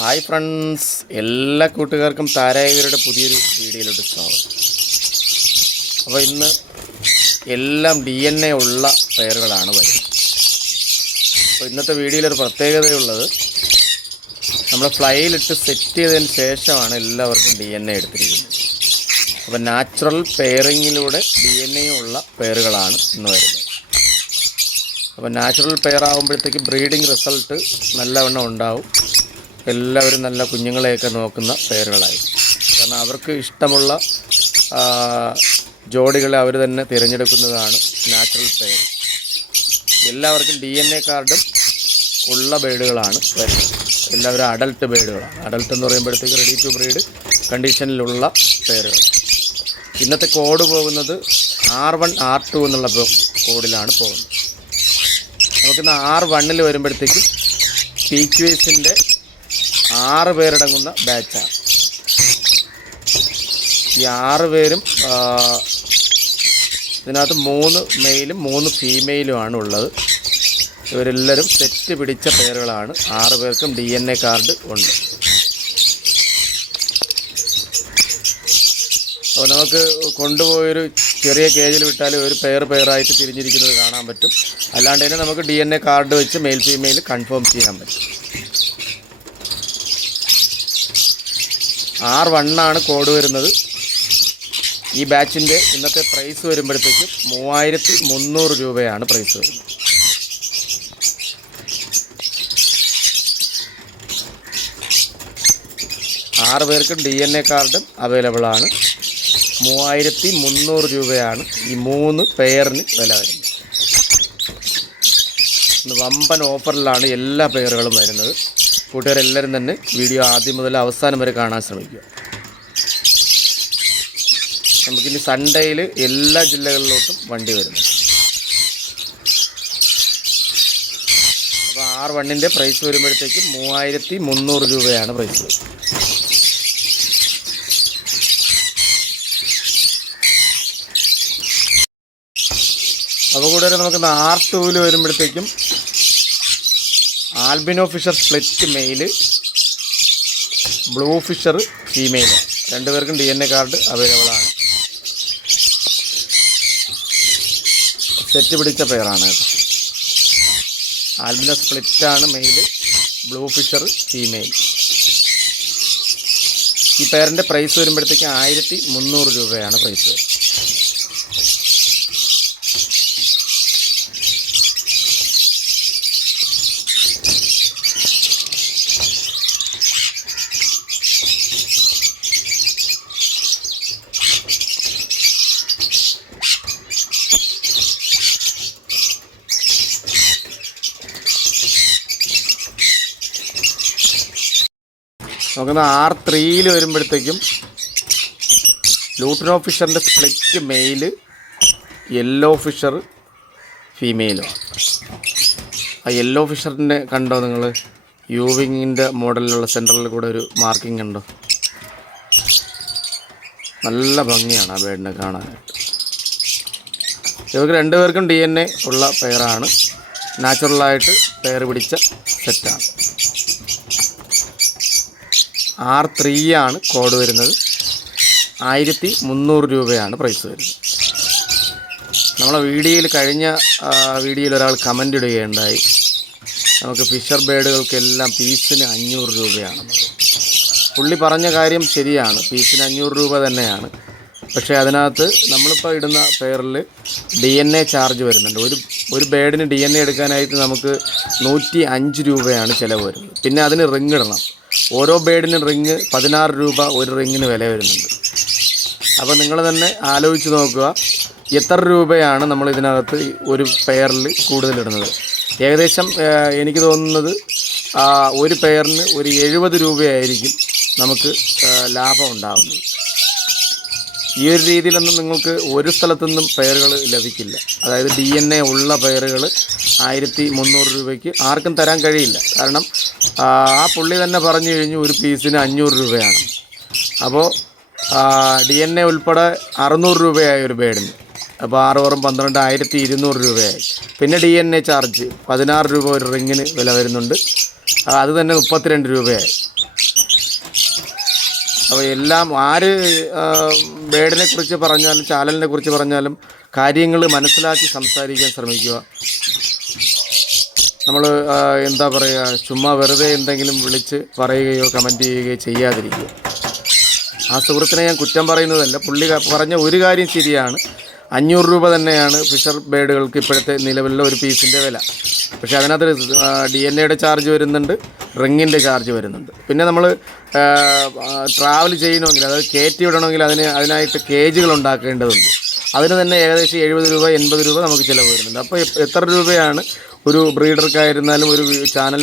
Hi friends, എല്ലാ കൂട്ടുകാർക്കും താരായവരുടെ പുതിയൊരു വീഡിയോയിലോട്ട് സ്വാഗതം. അപ്പോൾ ഇന്ന് എല്ലാം DNA ഉള്ള പെയറുകളാണ് വരുന്നത്. അപ്പോൾ ഇന്നത്തെ വീഡിയോയിലൊരു പ്രത്യേകതയുള്ളത്, നമ്മൾ ഫ്ലൈയിലിട്ട് സെറ്റ് ചെയ്തതിന് ശേഷമാണ് എല്ലാവർക്കും DNA എടുത്തിരിക്കുന്നത്. അപ്പോൾ നാച്ചുറൽ പെയറിങ്ങിലൂടെ DNA ഉള്ള പെയറുകളാണ് ഇന്ന് വരുന്നത്. അപ്പോൾ നാച്ചുറൽ പെയർ ആകുമ്പോഴത്തേക്ക് ബ്രീഡിങ് റിസൾട്ട് നല്ലവണ്ണം ഉണ്ടാവും. എല്ലാവരും നല്ല കുഞ്ഞുങ്ങളെയൊക്കെ നോക്കുന്ന പെയറുകളായിരിക്കും. കാരണം അവർക്ക് ഇഷ്ടമുള്ള ജോഡികളെ അവർ തന്നെ തിരഞ്ഞെടുക്കുന്നതാണ് നാച്ചുറൽ പെയർ. എല്ലാവർക്കും DNA കാർഡും ഉള്ള ബേഡുകളാണ് വരുന്നത്. എല്ലാവരും അഡൽട്ട് ബേഡുകളാണ്. അഡൽട്ട് എന്ന് പറയുമ്പോഴത്തേക്ക് റെഡി ടു ബ്രീഡ് കണ്ടീഷനിലുള്ള പെയറുകൾ. ഇന്നത്തെ കോഡ് പോകുന്നത് R1 R2 എന്നുള്ള കോഡിലാണ് പോകുന്നത്. നമുക്കിന്ന് R1 വരുമ്പോഴത്തേക്കും PQSൻ്റെ 6 പേരടങ്ങുന്ന ബാച്ചാണ്. ഈ 6 പേരും ഇതിനകത്ത് 3 മെയിലും 3 ഫീമെയിലുമാണ് ഉള്ളത്. ഇവരെല്ലാവരും സെറ്റ് പിടിച്ച പെയറുകളാണ്. 6 പേർക്കും DNA കാർഡ് ഉണ്ട്. അപ്പോൾ നമുക്ക് കൊണ്ടുപോയൊരു ചെറിയ കേജിൽ വിട്ടാൽ ഒരു പെയറായിട്ട് തിരിഞ്ഞിരിക്കുന്നത് കാണാൻ പറ്റും. അല്ലാണ്ട് തന്നെ നമുക്ക് DNA കാർഡ് വെച്ച് മെയിൽ ഫീമെയിൽ കൺഫേം ചെയ്യാൻ പറ്റും. R1 ആണ് കോഡ് വരുന്നത്. ഈ ബാച്ചിൻ്റെ ഇന്നത്തെ പ്രൈസ് വരുമ്പോഴത്തേക്കും 3300 രൂപയാണ് പ്രൈസ് വരുന്നത്. ആറ് പേർക്കും DNA കാർഡും അവൈലബിൾ ആണ്. 3300 രൂപയാണ് ഈ 3 പെയറിന് വില വരുന്നത്. വമ്പൻ ഓഫറിലാണ് എല്ലാ പെയറുകളും വരുന്നത്. കൂട്ടുകാരെല്ലാവരും തന്നെ വീഡിയോ ആദ്യം മുതൽ അവസാനം വരെ കാണാൻ ശ്രമിക്കുക. നമുക്കിനി സൺഡേയിൽ എല്ലാ ജില്ലകളിലോട്ടും വണ്ടി വരുന്നു. അപ്പോൾ R1 പ്രൈസ് വരുമ്പോഴത്തേക്കും 3300 രൂപയാണ് പ്രൈസ് വരുന്നത്. അപ്പോൾ കൂടെ നമുക്ക് R2 വരുമ്പോഴത്തേക്കും albino Fischer split male, blue Fischer female, 2 പേർക്കും DNA കാർഡ് അവൈലബിൾ ആണ്. സെറ്റ് പിടിച്ച പെയറാണ്. ആൽബിനോ സ്പ്ലിറ്റാണ് മെയിൽ, ബ്ലൂ ഫിഷർ ഫീമെയിൽ. ഈ പെയറിൻ്റെ പ്രൈസ് വരുമ്പോഴത്തേക്കും 1300 രൂപയാണ് പ്രൈസ്. നമുക്കൊന്ന് R3 വരുമ്പോഴത്തേക്കും ലൂട്ടിനോ ഫിഷറിൻ്റെ സ്പ്ലിറ്റ് മെയിൽ, യെല്ലോ ഫിഷർ ഫീമെയിലുമാണ്. ആ യെല്ലോ ഫിഷറിൻ്റെ കണ്ടോ നിങ്ങൾ? യൂവിങ്ങിൻ്റെ മോഡലിലുള്ള സെൻറ്ററിൽ കൂടെ ഒരു മാർക്കിംഗ് ഉണ്ടോ? നല്ല ഭംഗിയാണ് ആ ബേഡിനെ കാണാനായിട്ട്. ഇവർക്ക് 2 പേർക്കും DNA ഉള്ള പെയറാണ്. നാച്ചുറലായിട്ട് പെയർ പിടിച്ച സെറ്റാണ്. R3 ആണ് കോഡ് വരുന്നത്. 1300 രൂപയാണ് പ്രൈസ് വരുന്നത്. നമ്മളെ കഴിഞ്ഞ വീഡിയോയിൽ ഒരാൾ കമൻ്റ് ഇടുകയുണ്ടായി, നമുക്ക് ഫിഷർ ബേഡുകൾക്കെല്ലാം പീസിന് 500 രൂപയാണ്. പുള്ളി പറഞ്ഞ കാര്യം ശരിയാണ്, പീസിന് 500 രൂപ തന്നെയാണ്. പക്ഷേ അതിനകത്ത് നമ്മളിപ്പോൾ ഇടുന്ന പെയറിൽ DNA ചാർജ് വരുന്നുണ്ട്. ഒരു ബേഡിന് DNA എടുക്കാനായിട്ട് നമുക്ക് 105 രൂപയാണ് ചിലവ് വരുന്നത്. പിന്നെ അതിന് റിങ് ഇടണം. ഓരോ ബേഡിനും റിങ് 16 രൂപ ഒരു റിങ്ങിന് വില വരുന്നുണ്ട്. അപ്പോൾ നിങ്ങൾ തന്നെ ആലോചിച്ച് നോക്കുക, എത്ര രൂപയാണ് നമ്മൾ ഇതിനകത്ത് ഒരു പെയറിൽ കൂടുതലിടുന്നത്. ഏകദേശം എനിക്ക് തോന്നുന്നത് ഒരു പെയറിന് ഒരു 70 രൂപയായിരിക്കും നമുക്ക് ലാഭം ഉണ്ടാകുന്നത്. ഈ ഒരു രീതിയിലൊന്നും നിങ്ങൾക്ക് ഒരു സ്ഥലത്തുനിന്നും പെയറുകൾ ലഭിക്കില്ല. അതായത് DNA ഉള്ള പെയറുകൾ 1300 രൂപയ്ക്ക് ആർക്കും തരാൻ കഴിയില്ല. കാരണം ആ പുള്ളി തന്നെ പറഞ്ഞു കഴിഞ്ഞു ഒരു പീസിന് 500 രൂപയാണ്. അപ്പോൾ DNA ഉൾപ്പെടെ 600 രൂപയായി ഒരു ബേഡിന്. അപ്പോൾ 6 × 12 1200 രൂപയായി. പിന്നെ DNA ചാർജ് 16 രൂപ ഒരു റിങ്ങിന് വില വരുന്നുണ്ട്. അത് തന്നെ 32 രൂപയായി. അപ്പോൾ എല്ലാം ആര് ബേഡിനെ കുറിച്ച് പറഞ്ഞാലും ചാനലിനെ കുറിച്ച് പറഞ്ഞാലും കാര്യങ്ങൾ മനസ്സിലാക്കി സംസാരിക്കാൻ ശ്രമിക്കുക. നമ്മൾ എന്താ പറയുക, ചുമ്മാ വെറുതെ എന്തെങ്കിലും വിളിച്ച് പറയുകയോ കമൻറ്റ് ചെയ്യുകയോ ചെയ്യാതിരിക്കുക. ആ സുഹൃത്തിനെ ഞാൻ കുറ്റം പറയുന്നതല്ല, പുള്ളി പറഞ്ഞ ഒരു കാര്യം ശരിയാണ്. 500 രൂപ തന്നെയാണ് ഫിഷർ ബേഡുകൾക്ക് ഇപ്പോഴത്തെ നിലവിലുള്ള ഒരു പീസിൻ്റെ വില. പക്ഷേ അതിനകത്ത് DNA ചാർജ് വരുന്നുണ്ട്, റിങ്ങിൻ്റെ ചാർജ് വരുന്നുണ്ട്. പിന്നെ നമ്മൾ ട്രാവൽ ചെയ്യണമെങ്കിൽ, അതായത് കയറ്റി വിടണമെങ്കിൽ അതിനായിട്ട് കേജുകൾ ഉണ്ടാക്കേണ്ടതുണ്ട്. അതിന് തന്നെ ഏകദേശം 70 രൂപ 80 രൂപ നമുക്ക് ചിലവ് വരുന്നുണ്ട്. അപ്പോൾ എത്ര രൂപയാണ് ഒരു ബ്രീഡർക്കായിരുന്നാലും ഒരു ചാനൽ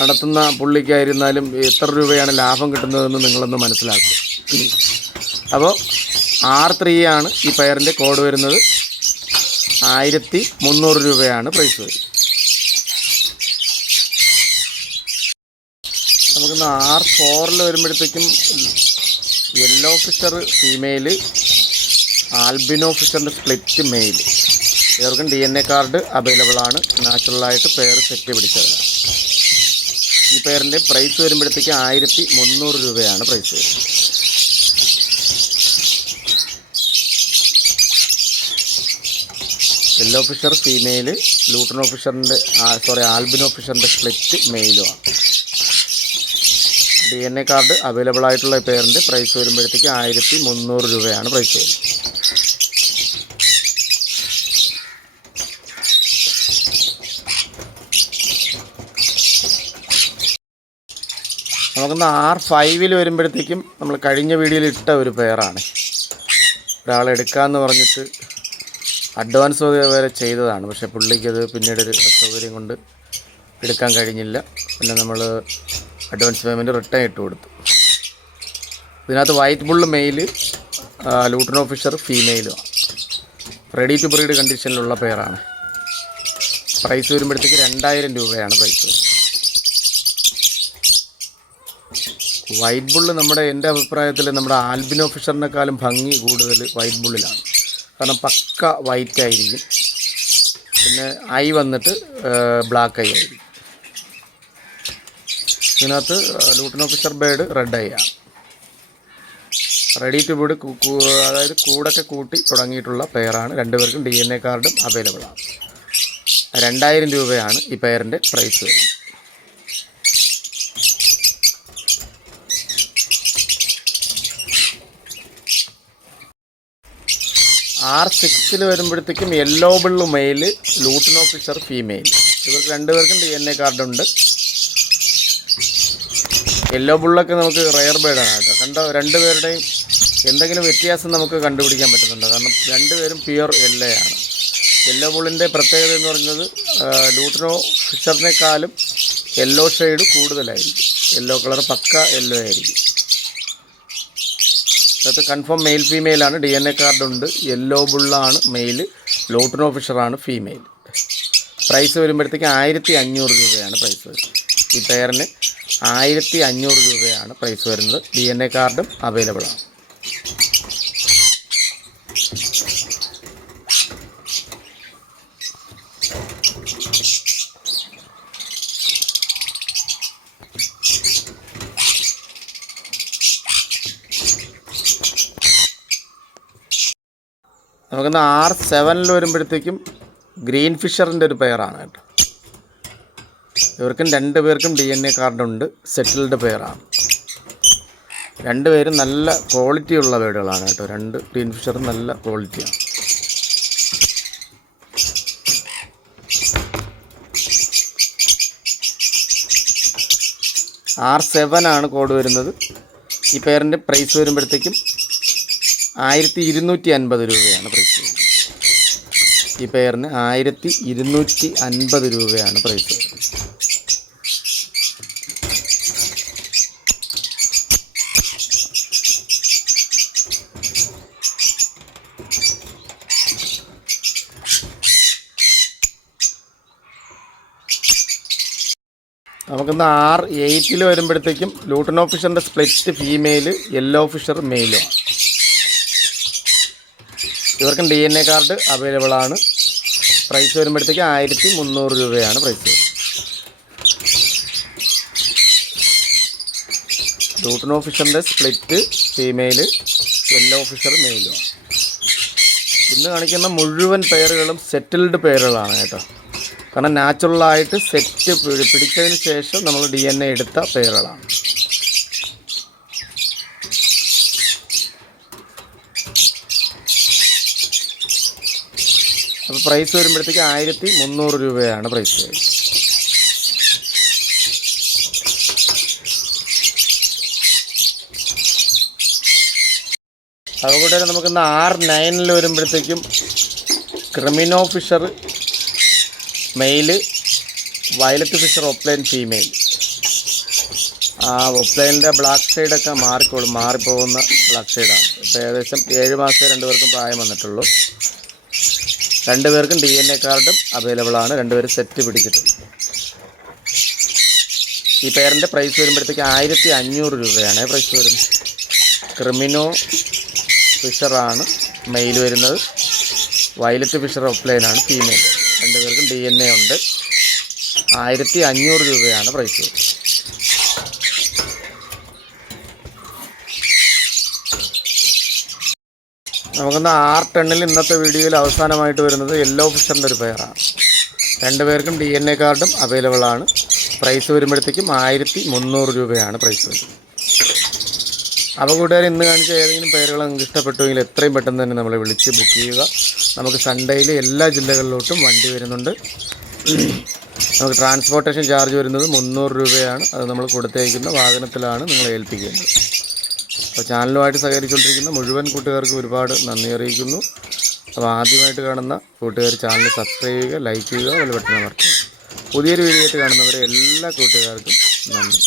നടത്തുന്ന പുള്ളിക്കായിരുന്നാലും എത്ര രൂപയാണ് ലാഭം കിട്ടുന്നതെന്ന് നിങ്ങളൊന്ന് മനസ്സിലാക്കുക. അപ്പോൾ R3 ആണ് ഈ പെയറിൻ്റെ കോഡ് വരുന്നത്. 1300 രൂപയാണ് പ്രൈസ് വരുന്നത്. നമുക്കിന്ന് R4 വരുമ്പോഴത്തേക്കും യെല്ലോ ഫിഷർ ഫീമെയിൽ, ആൽബിനോ ഫിഷറിൻ്റെ സ്പ്ലിറ്റ് മെയിൽ. ഇവർക്കും DNA കാർഡ് അവൈലബിൾ ആണ്. നാച്ചുറലായിട്ട് പെയർ സെറ്റ് പിടിച്ചതാണ്. ഈ പെയറിൻ്റെ പ്രൈസ് വരുമ്പോഴത്തേക്ക് 1300 രൂപയാണ് പ്രൈസ് വരുന്നത്. യെല്ലോ ഫിഷർ ഫീമെയിൽ, ലൂട്ടനോ ഫിഷറിൻ്റെ ആൽബിനോ ഫിഷറിൻ്റെ സ്പ്ലിറ്റ് മെയിലുമാണ്. DNA കാർഡ് അവൈലബിൾ ആയിട്ടുള്ള പെയറിൻ്റെ പ്രൈസ് വരുമ്പോഴത്തേക്ക് 1300 രൂപയാണ് പ്രൈസ് വരുന്നത്. നമുക്കിന്ന് R5 വരുമ്പോഴത്തേക്കും നമ്മൾ കഴിഞ്ഞ വീഡിയോയിൽ ഇട്ട ഒരു പെയറാണ്. ഒരാളെടുക്കാമെന്ന് പറഞ്ഞിട്ട് അഡ്വാൻസ് വരെ ചെയ്തതാണ്. പക്ഷേ പുള്ളിക്കത് പിന്നീടൊരു അസൗകര്യം കൊണ്ട് എടുക്കാൻ കഴിഞ്ഞില്ല. പിന്നെ നമ്മൾ അഡ്വാൻസ് പേയ്മെൻറ്റ് റിട്ടേൺ ഇട്ട് കൊടുത്തു. ഇതിനകത്ത് white bull male, lutino Fischer ഫീമെയിലുമാണ്. റെഡി ടു ബ്രീഡ് കണ്ടീഷനിലുള്ള പെയറാണ്. പ്രൈസ് വരുമ്പോഴത്തേക്ക് 2000 രൂപയാണ് പ്രൈസ് വരുന്നത്. വൈറ്റ് ബുള്ള് എൻ്റെ അഭിപ്രായത്തിൽ നമ്മുടെ ആൽബിനോ ഫിഷറിനേക്കാളും ഭംഗി കൂടുതൽ വൈറ്റ് ബുള്ളിലാണ്. കാരണം പക്ക വൈറ്റ് ആയിരിക്കും. പിന്നെ ഐ വന്നിട്ട് ബ്ലാക്ക് ഐ ആയിരിക്കും. ഇതിനകത്ത് lutino Fischer bird red eye ആണ്. റെഡി ടു ബ്രീഡ്, അതായത് കൂടൊക്കെ കൂട്ടി തുടങ്ങിയിട്ടുള്ള പെയറാണ്. രണ്ടുപേർക്കും DNA കാർഡും അവൈലബിൾ ആണ്. 2000 രൂപയാണ് ഈ പെയറിൻ്റെ പ്രൈസ് വരുന്നത്. R6 വരുമ്പോഴത്തേക്കും yellow bull male, lutino Fischer female. ഇവർക്ക് രണ്ടുപേർക്കും DNA കാർഡുണ്ട്. യെല്ലോ ബുള്ളൊക്കെ നമുക്ക് റെയർ ബേഡാണ് കേട്ടോ. രണ്ടുപേരുടെയും എന്തെങ്കിലും വ്യത്യാസം നമുക്ക് കണ്ടുപിടിക്കാൻ പറ്റുന്നുണ്ട്. കാരണം രണ്ടുപേരും പ്യുവർ യെല്ലോ ആണ്. യെല്ലോ ബുള്ളിൻ്റെ പ്രത്യേകത എന്ന് പറയുന്നത് ലൂട്ടനോ ഫിഷറിനേക്കാളും യെല്ലോ ഷെയ്ഡ് കൂടുതലായിരിക്കും. യെല്ലോ കളർ പക്ക യെല്ലോ ആയിരിക്കും. അത് കൺഫേം മെയിൽ ഫീമെയിലാണ്. DNA കാർഡുണ്ട്. യെല്ലോ ബുള്ളാണ് മെയിൽ, ലൂട്ടനോ ഫിഷറാണ് ഫീമെയിൽ. പ്രൈസ് വരുമ്പോഴത്തേക്ക് 1500 രൂപയാണ് പ്രൈസ് വരുന്നത്. ഈ പെയറിന് 1500 രൂപയാണ് പ്രൈസ് വരുന്നത്. DNA കാർഡും അവൈലബിൾ ആണ്. നമുക്കിന്ന് R7 വരുമ്പോഴത്തേക്കും ഗ്രീൻ ഫിഷറിൻ്റെ ഒരു പെയറാണ് കേട്ടോ. ഇവർക്കും രണ്ടുപേർക്കും DNA കാർഡുണ്ട്. സെറ്റിൽഡ് പെയറാണ്. രണ്ടുപേരും നല്ല ക്വാളിറ്റിയുള്ള ബേഡുകളാണ് കേട്ടോ. രണ്ട് ഗ്രീൻ ഫിഷറും നല്ല ക്വാളിറ്റിയാണ്. R7 ആണ് കോഡ് വരുന്നത്. ഈ പെയറിൻ്റെ പ്രൈസ് വരുമ്പോഴത്തേക്കും 1250 രൂപയാണ് പ്രൈസ് വരുന്നത്. ഈ പെയറിന് 1250 രൂപയാണ് പ്രൈസ് വരുന്നത്. നമുക്കിന്ന് R8 വരുമ്പോഴത്തേക്കും ലൂട്ടനോ ഫിഷറിൻ്റെ സ്പ്ലിറ്റ് ഫീമെയിൽ, യെല്ലോ ഫിഷർ മെയിലുമാണ്. ഇവർക്കും DNA കാർഡ് അവൈലബിൾ ആണ്. പ്രൈസ് വരുമ്പോഴത്തേക്ക് 1300 രൂപയാണ് പ്രൈസ് വരുന്നത്. ലൂട്ടിനോ ഫിഷറിൻ്റെ സ്പ്ലിറ്റ് ഫീമെയിൽ, യെല്ലോ ഫിഷർ മെയിലുമാണ്. ഇന്ന് കാണിക്കുന്ന മുഴുവൻ പെയറുകളും സെറ്റിൽഡ് പെയറുകളാണ് കേട്ടോ. കാരണം നാച്ചുറലായിട്ട് സെറ്റ് പിടിച്ചതിന് ശേഷം നമ്മൾ DNA എടുത്ത പെയറുകളാണ്. അപ്പോൾ പ്രൈസ് വരുമ്പോഴത്തേക്ക് 1300 രൂപയാണ് പ്രൈസ് വരുന്നത്. അതുകൂടെ നമുക്കിന്ന് R9 വരുമ്പോഴത്തേക്കും creamino Fischer male, violet Fischer opaline female. ആ ഓപ്ലൈനിൻ്റെ ബ്ലാക്ക് ഷെയ്ഡൊക്കെ മാറിപ്പോകുന്ന ബ്ലാക്ക് ഷെയ്ഡാണ്. ഇപ്പോൾ ഏകദേശം 7 മാസമേ 2 പേർക്കും പ്രായം വന്നിട്ടുള്ളൂ. 2 പേർക്കും DNA കാർഡും അവൈലബിൾ ആണ്. 2 പേരും സെറ്റ് പിടിച്ചിട്ടുണ്ട്. ഈ പെയറിൻ്റെ പ്രൈസ് വരുമ്പോഴത്തേക്ക് 1500 രൂപയാണ് പ്രൈസ് വരുന്നത്. ക്രിമിനോ ഫിഷറാണ് മെയിൽ വരുന്നത്, വയലറ്റ് ഫിഷർ ഓപ്ലൈനാണ് ഫീമെയിൽ. 2 പേർക്കും DNA ഉണ്ട്. 1500 രൂപയാണ് പ്രൈസ് വരുന്നത്. നമുക്കൊന്ന് R10 ഇന്നത്തെ വീഡിയോയിൽ അവസാനമായിട്ട് വരുന്നത് യെല്ലോ ഫിഷറിൻ്റെ ഒരു പെയറാണ്. 2 പേർക്കും DNA കാർഡും അവൈലബിൾ ആണ്. പ്രൈസ് വരുമ്പോഴത്തേക്കും 1300 രൂപയാണ് പ്രൈസ് വരുന്നത്. അപ്പോൾ കൂട്ടുകാർ, ഇന്ന് കാണിച്ച ഏതെങ്കിലും പെയറുകൾ നിങ്ങൾക്ക് ഇഷ്ടപ്പെട്ടുവെങ്കിൽ എത്രയും പെട്ടെന്ന് തന്നെ നമ്മളെ വിളിച്ച് ബുക്ക് ചെയ്യുക. നമുക്ക് സൺഡേയിൽ എല്ലാ ജില്ലകളിലോട്ടും വണ്ടി വരുന്നുണ്ട്. നമുക്ക് ട്രാൻസ്പോർട്ടേഷൻ ചാർജ് വരുന്നത് 300 രൂപയാണ്. അത് നമ്മൾ കൊടുത്തയക്കുന്ന വാഹനത്തിലാണ് നിങ്ങളെ ഏൽപ്പിക്കേണ്ടത്. അപ്പോൾ ചാനലുമായിട്ട് സഹകരിച്ചുകൊണ്ടിരിക്കുന്ന മുഴുവൻ കൂട്ടുകാർക്കും ഒരുപാട് നന്ദി അറിയിക്കുന്നു. അപ്പോൾ ആദ്യമായിട്ട് കാണുന്ന കൂട്ടുകാർ ചാനൽ സബ്സ്ക്രൈബ് ചെയ്യുക, ലൈക്ക് ചെയ്യുക, ബെൽ ബട്ടൺ അമർത്തുക. പുതിയൊരു വീഡിയോ ആയിട്ട് കാണുന്നവരെ എല്ലാ കൂട്ടുകാർക്കും നന്ദി.